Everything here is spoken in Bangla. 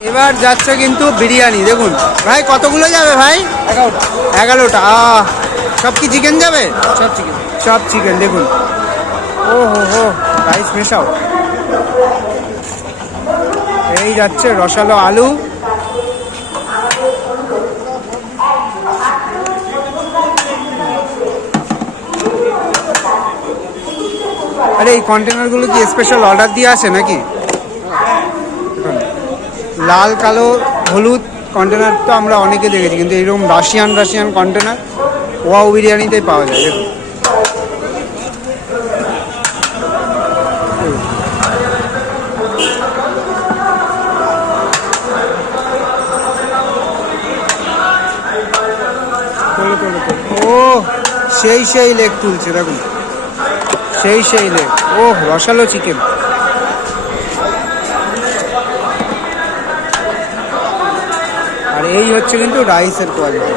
এবার যাচ্ছে কিন্তু বিরিয়ানি। দেখুন ভাই কতগুলো যাবে ভাই? 11টা। সব কি চিকেন যাবে? সব চিকেন। সব চিকেন। দেখুন ও হো রাইস মেশাও। এই যাচ্ছে রসালো আলু। আরে এই কন্টেনারগুলো কি স্পেশাল অর্ডার দিয়ে আসে নাকি? লাল কালো হলুদ কন্টেনার তো আমরা অনেকে দেখেছি, কিন্তু এরকম রাশিয়ান কন্টেনার ওয়াও বিরিয়ানিতেই পাওয়া যায়। দেখুন ও সেই লেগ তুলছে। দেখুন সেই লেগ। ও রসালো চিকেন। আর এই হচ্ছে কিন্তু রাইসের কোয়ালিটি।